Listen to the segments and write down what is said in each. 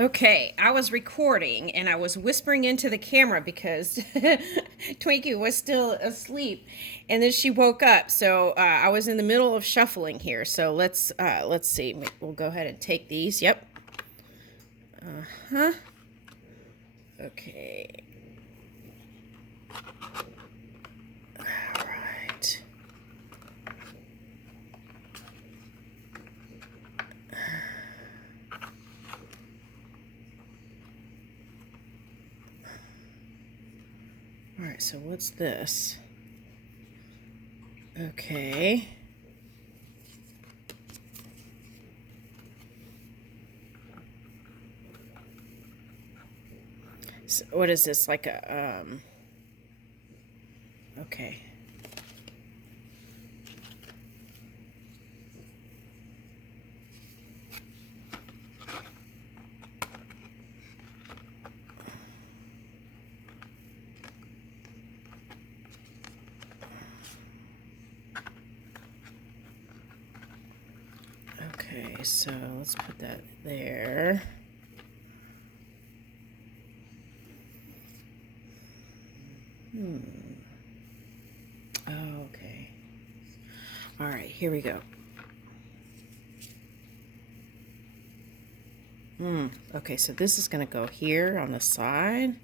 Okay, I was recording and I was whispering into the camera because Twinkie was still asleep, and then she woke up. So I was in the middle of shuffling here. So let's see. We'll go ahead and take these. Yep. Huh. Okay. All right. All right. So what's this? Okay. So what is this? Like a Okay. Okay, so let's put that there. Oh, okay. All right, here we go. Okay, so this is going to go here on the side.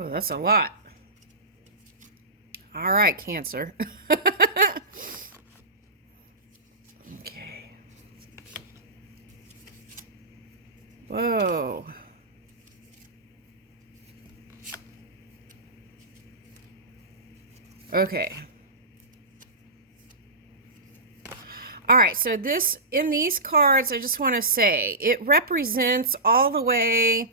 Oh, that's a lot. All right, Cancer. Okay. Whoa. Okay. All right, so in these cards, I just want to say it represents all the way.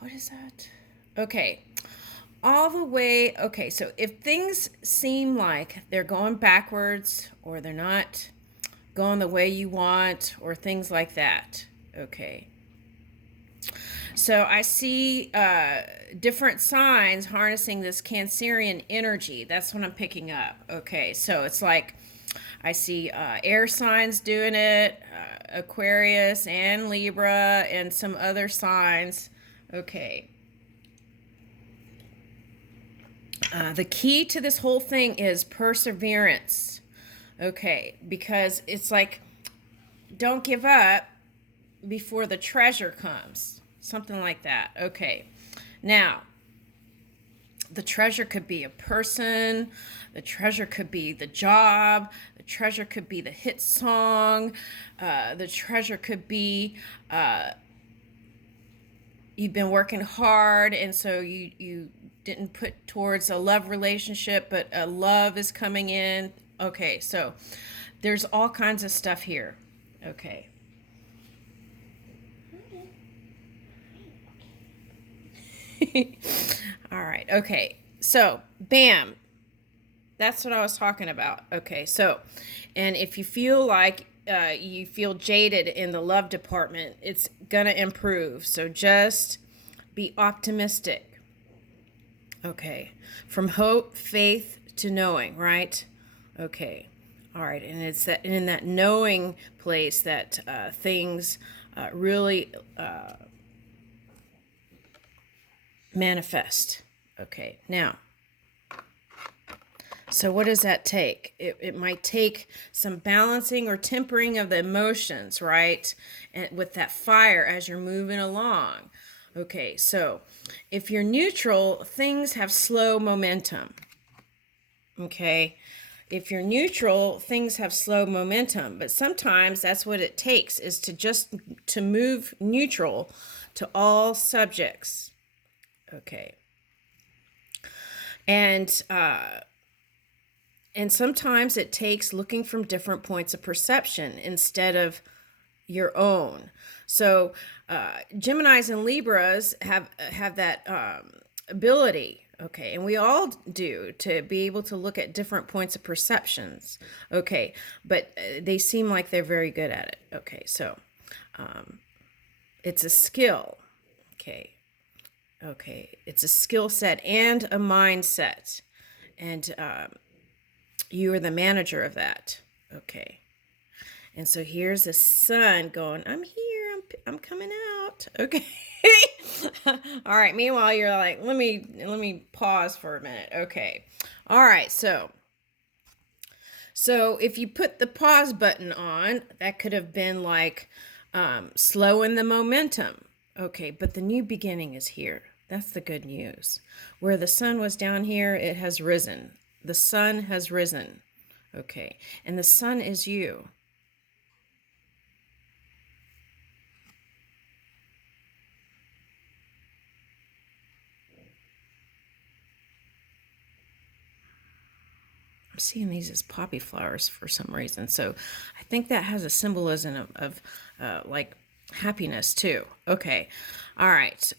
What is that? Okay. All the way. Okay, so if things seem like they're going backwards or they're not going the way you want or things like that. Okay. So I see different signs harnessing this Cancerian energy. That's what I'm picking up. Okay, so it's like I see air signs doing it, Aquarius and Libra, and some other signs. Okay. The key to this whole thing is perseverance. Okay, because it's like, don't give up before the treasure comes. Something like that. Okay. Now, the treasure could be a person, the treasure could be the job, the treasure could be the hit song, the treasure could be you've been working hard and so you didn't put towards a love relationship, but a love is coming in. Okay, so there's all kinds of stuff here. Okay. All right. Okay. So, bam. That's what I was talking about. Okay. So, and if you feel like you feel jaded in the love department, it's going to improve. So, just be optimistic. Okay. From hope, faith to knowing, right? Okay. All right. And it's that in that knowing place that things really manifest. Okay, now, so what does that take? It might take some balancing or tempering of the emotions, right? And with that fire as you're moving along. Okay, so if you're neutral, things have slow momentum. Okay, if you're neutral, things have slow momentum, but sometimes that's what it takes is to move neutral to all subjects. Okay. And sometimes it takes looking from different points of perception instead of your own. So Geminis and Libras have that ability. Okay, and we all do, to be able to look at different points of perceptions. Okay, but they seem like they're very good at it. Okay, so it's a skill. Okay, it's a skill set and a mindset, and you are the manager of that. Okay. And so here's the sun going, I'm here, I'm coming out. Okay. All right. Meanwhile, you're like, let me pause for a minute. Okay. All right. So if you put the pause button on, that could have been like slowing the momentum. Okay. But the new beginning is here. That's the good news. Where the sun was down here, it has risen. The sun has risen. Okay. And the sun is you. I'm seeing these as poppy flowers for some reason. So I think that has a symbolism of like happiness too. Okay. All right.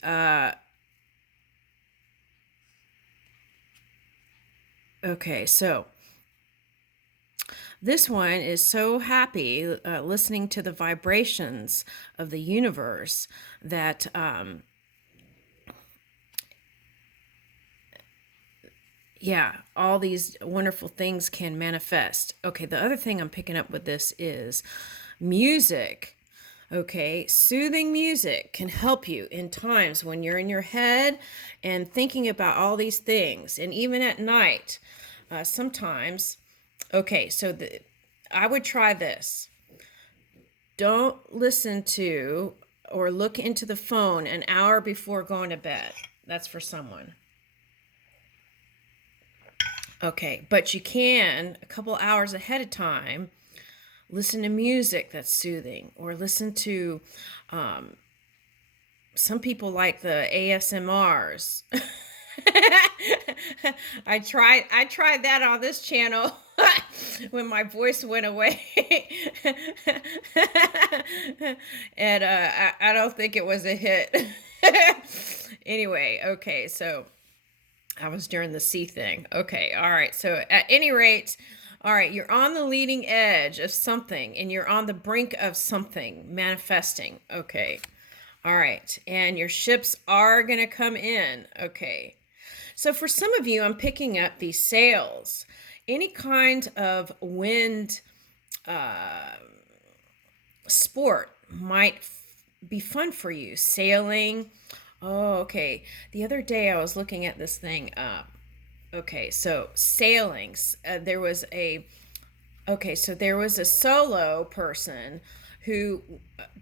Okay. So this one is so happy listening to the vibrations of the universe that yeah, all these wonderful things can manifest. Okay, the other thing I'm picking up with this is music. Okay, soothing music can help you in times when you're in your head and thinking about all these things, and even at night, sometimes. Okay, so I would try this. Don't listen to or look into the phone an hour before going to bed. That's for someone. Okay, but you can, a couple hours ahead of time, listen to music that's soothing, or listen to some people like the ASMRs. I tried that on this channel when my voice went away. And I don't think it was a hit. Anyway, okay, so I was during the C thing. Okay, all right. So at any rate, all right, you're on the leading edge of something, and you're on the brink of something manifesting. Okay. All right. And your ships are going to come in. Okay. So for some of you, I'm picking up these sails. Any kind of wind sport might be fun for you. Sailing. Oh, okay. The other day I was looking at this thing up. Okay, so sailing. There was a solo person who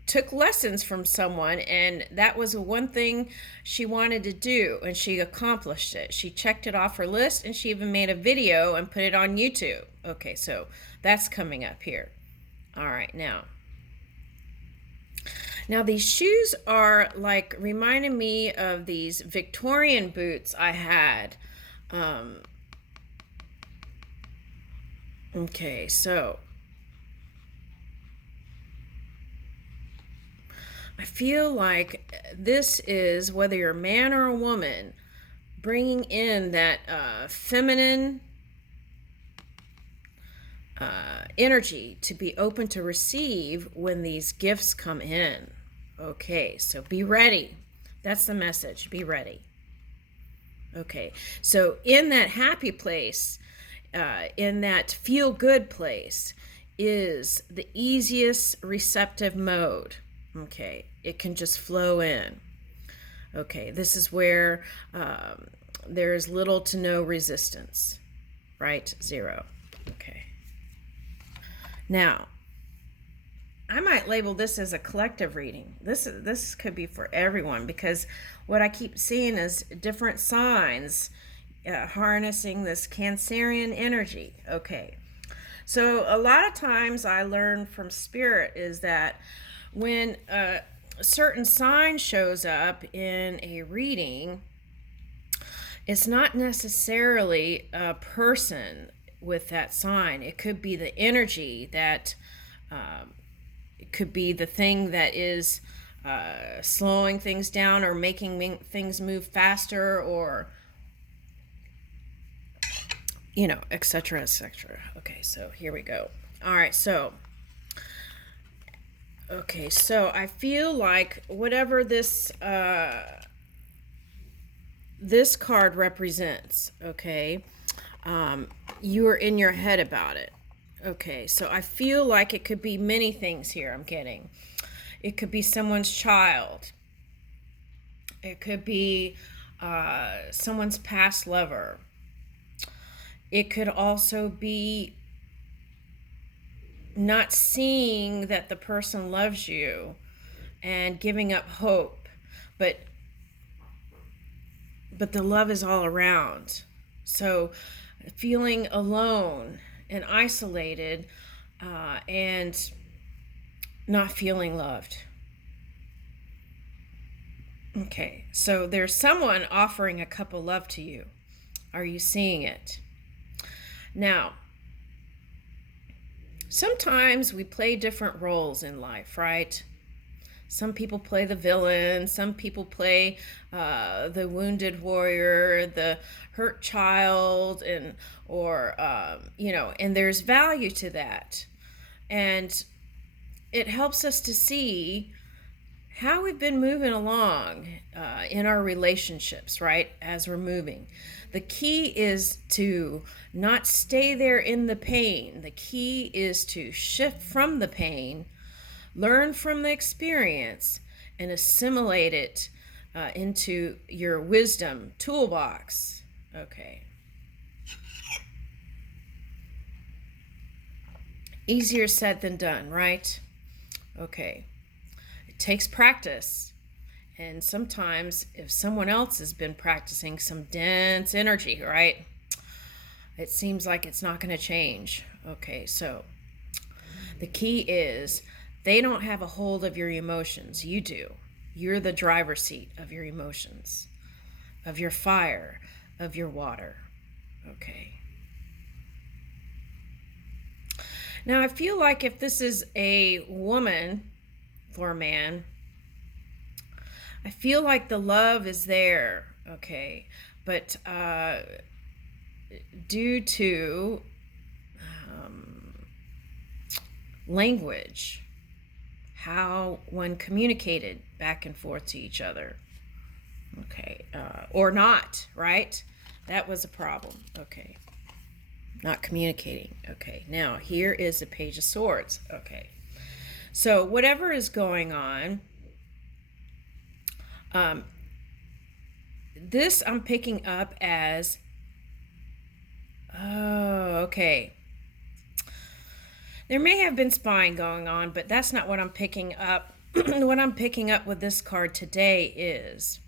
took lessons from someone, and that was the one thing she wanted to do, and she accomplished it. She checked it off her list, and she even made a video and put it on YouTube. Okay, so that's coming up here. All right, now these shoes are like reminding me of these Victorian boots I had. Okay, so I feel like this is, whether you're a man or a woman, bringing in that feminine energy to be open to receive when these gifts come in. Okay, so be ready. That's the message. Be ready. Okay, so in that happy place, in that feel good place, is the easiest receptive mode. Okay, it can just flow in. Okay, this is where there's little to no resistance, right? Zero. Okay. Now, I might label this as a collective reading. This could be for everyone, because what I keep seeing is different signs harnessing this Cancerian energy. Okay, so a lot of times I learn from Spirit is that when a certain sign shows up in a reading, it's not necessarily a person with that sign. It could be the energy that It could be the thing that is slowing things down or making things move faster, or etc., etc. Okay, so here we go. All right, so I feel like whatever this card represents, okay, you are in your head about it. Okay, so I feel like it could be many things here I'm getting. It could be someone's child. It could be someone's past lover. It could also be not seeing that the person loves you and giving up hope, but the love is all around. So feeling alone and isolated, and not feeling loved. Okay, so there's someone offering a cup of love to you. Are you seeing it? Now, sometimes we play different roles in life, right? Some people play the villain, some people play the wounded warrior, the hurt child, and there's value to that. And it helps us to see how we've been moving along in our relationships, right? As we're moving. The key is to not stay there in the pain. The key is to shift from the pain, learn from the experience, and assimilate it into your wisdom toolbox. Okay. Easier said than done, right? Okay. It takes practice. And sometimes if someone else has been practicing some dense energy, right, it seems like it's not going to change. Okay, so the key is they don't have a hold of your emotions. You do. You're the driver's seat of your emotions, of your fire, of your water. Okay. Now, I feel like if this is a woman for a man, I feel like the love is there, okay, but due to language, how one communicated back and forth to each other, okay, or not, right? That was a problem, okay. Not communicating, okay. Now, here is the Page of Swords, okay. So, whatever is going on, this I'm picking up as, okay. There may have been spying going on, but that's not what I'm picking up. What I'm picking up with this card today is,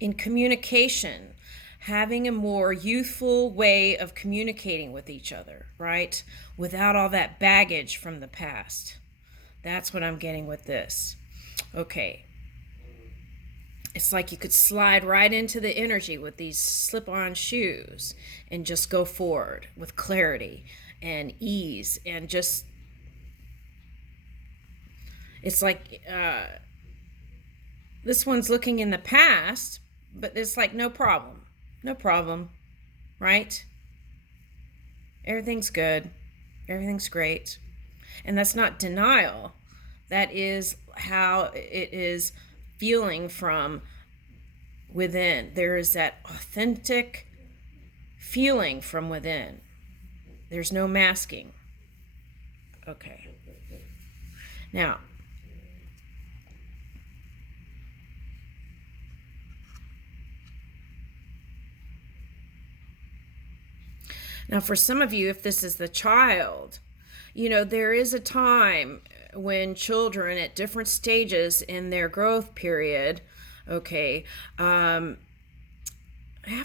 in communication, having a more youthful way of communicating with each other, right? Without all that baggage from the past. That's what I'm getting with this. Okay. It's like you could slide right into the energy with these slip-on shoes and just go forward with clarity and ease, and just, it's like this one's looking in the past, but it's like no problem, right? Everything's good, everything's great. And that's not denial. That is how it is feeling from within. There is that authentic feeling from within. There's no masking. Okay. Now, for some of you, if this is the child, there is a time when children at different stages in their growth period, okay, have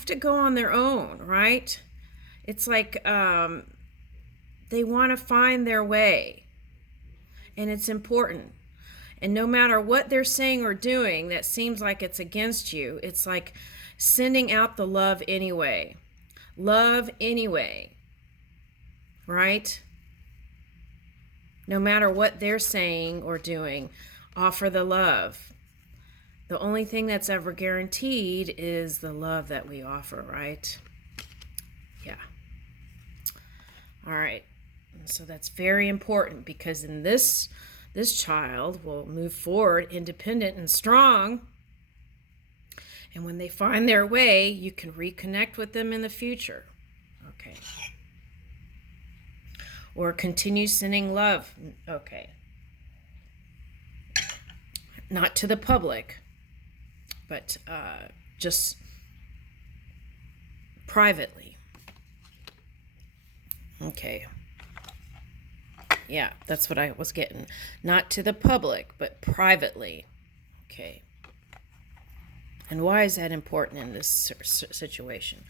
to go on their own, right? It's like they want to find their way, and it's important. And no matter what they're saying or doing that seems like it's against you, it's like sending out the love anyway. Love anyway, right? No matter what they're saying or doing, offer the love. The only thing that's ever guaranteed is the love that we offer, right? Yeah. All right. So that's very important, because in this child will move forward independent and strong. And when they find their way, you can reconnect with them in the future. Okay. Or continue sending love. Okay. Not to the public, but just privately. Okay. Yeah, that's what I was getting. Not to the public, but privately. Okay. And why is that important in this situation?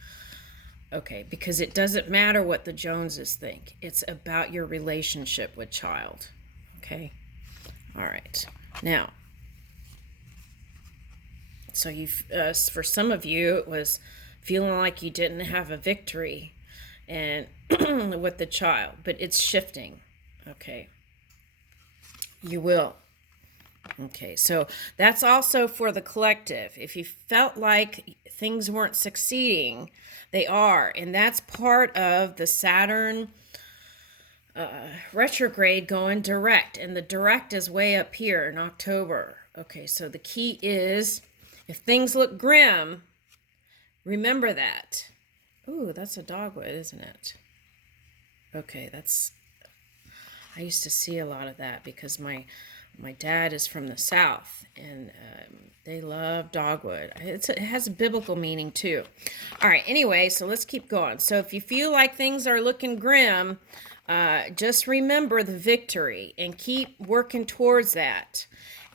Okay, because it doesn't matter what the Joneses think. It's about your relationship with child. Okay? All right. Now, so for some of you, it was feeling like you didn't have a victory and with the child, but it's shifting. Okay. You will. Okay, so that's also for the collective. If you felt like things weren't succeeding, they are. And that's part of the Saturn retrograde going direct. And the direct is way up here in October. Okay, so the key is, if things look grim, remember that. Ooh, that's a dogwood, isn't it? Okay, I used to see a lot of that because my dad is from the South, and they love dogwood. It has a biblical meaning too. All right, anyway, so let's keep going. So if you feel like things are looking grim, just remember the victory and keep working towards that.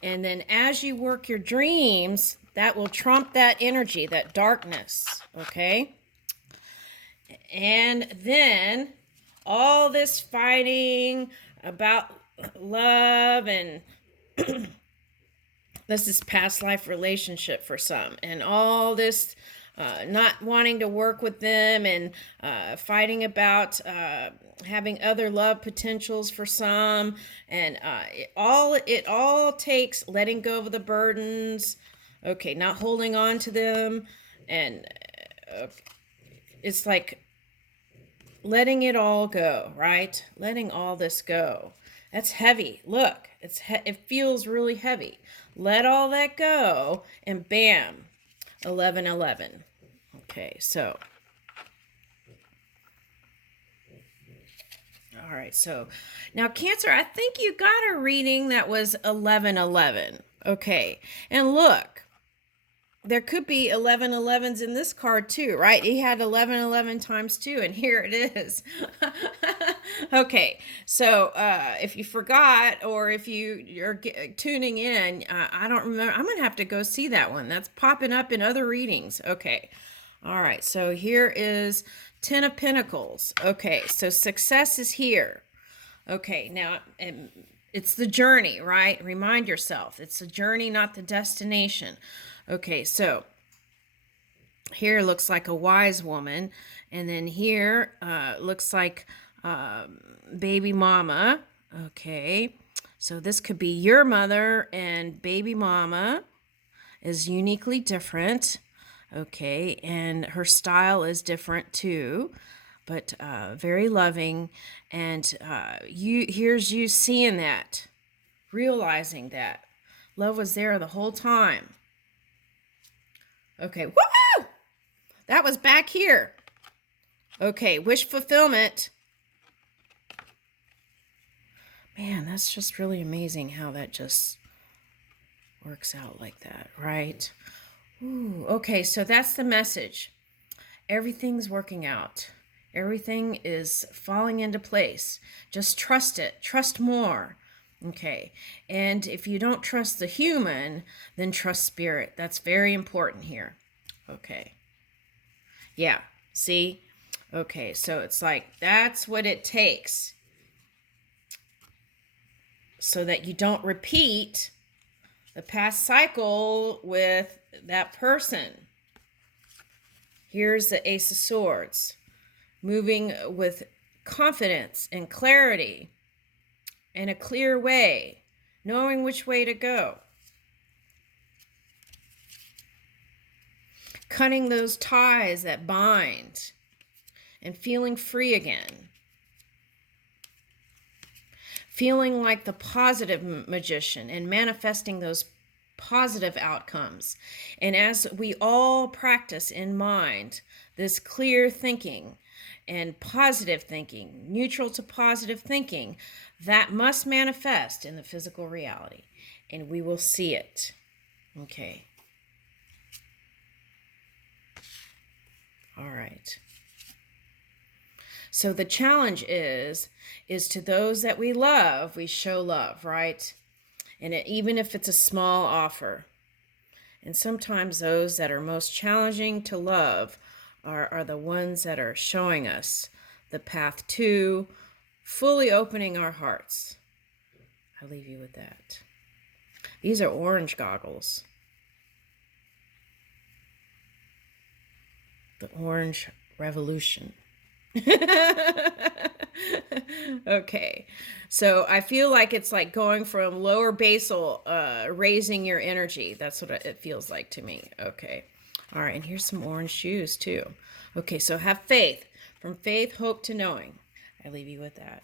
And then as you work your dreams, that will trump that energy, that darkness, okay? And then all this fighting about love, and this is past life relationship for some, and all this not wanting to work with them, and fighting about having other love potentials for some, and it all takes letting go of the burdens, okay, not holding on to them, and it's like letting it all go, right? Letting all this go. That's heavy. Look, it feels really heavy. Let all that go, and bam, 11:11. Okay, so. All right, so now Cancer, I think you got a reading that was 11:11. Okay, and look, there could be 11:11s in this card too, right? He had 11:11 times 2, and here it is. Okay, so if you forgot, or if you're tuning in, I don't remember. I'm going to have to go see that one. That's popping up in other readings. Okay, all right, so here is 10 of Pentacles. Okay, so success is here. Okay, now it's the journey, right? Remind yourself, it's the journey, not the destination. Okay, so here looks like a wise woman, and then here looks like baby mama. Okay, so this could be your mother, and baby mama is uniquely different. Okay, and her style is different too, but very loving. And here's you seeing that, realizing that love was there the whole time. Okay, woohoo! That was back here. Okay, wish fulfillment. Man, that's just really amazing how that just works out like that, right? Ooh, okay, so that's the message. Everything's working out. Everything is falling into place. Just trust it. Trust more. Okay, and if you don't trust the human, then trust spirit. That's very important here. Okay. Yeah, see? Okay, so it's like that's what it takes, so that you don't repeat the past cycle with that person. Here's the Ace of Swords, moving with confidence and clarity. and a clear way, knowing which way to go. Cutting those ties that bind and feeling free again. Feeling like the positive magician and manifesting those positive outcomes. And as we all practice in mind this clear thinking and positive thinking, neutral to positive thinking, that must manifest in the physical reality. And we will see it. Okay. All right. So the challenge is to those that we love, we show love, right? And even if it's a small offer. And sometimes those that are most challenging to love are the ones that are showing us the path to fully opening our hearts. I'll leave you with that. These are orange goggles. The orange revolution. Okay, so I feel like it's like going from lower basal, raising your energy. That's what it feels like to me. Okay, all right, and here's some orange shoes too. Okay, so have faith. From faith, hope to knowing. I leave you with that.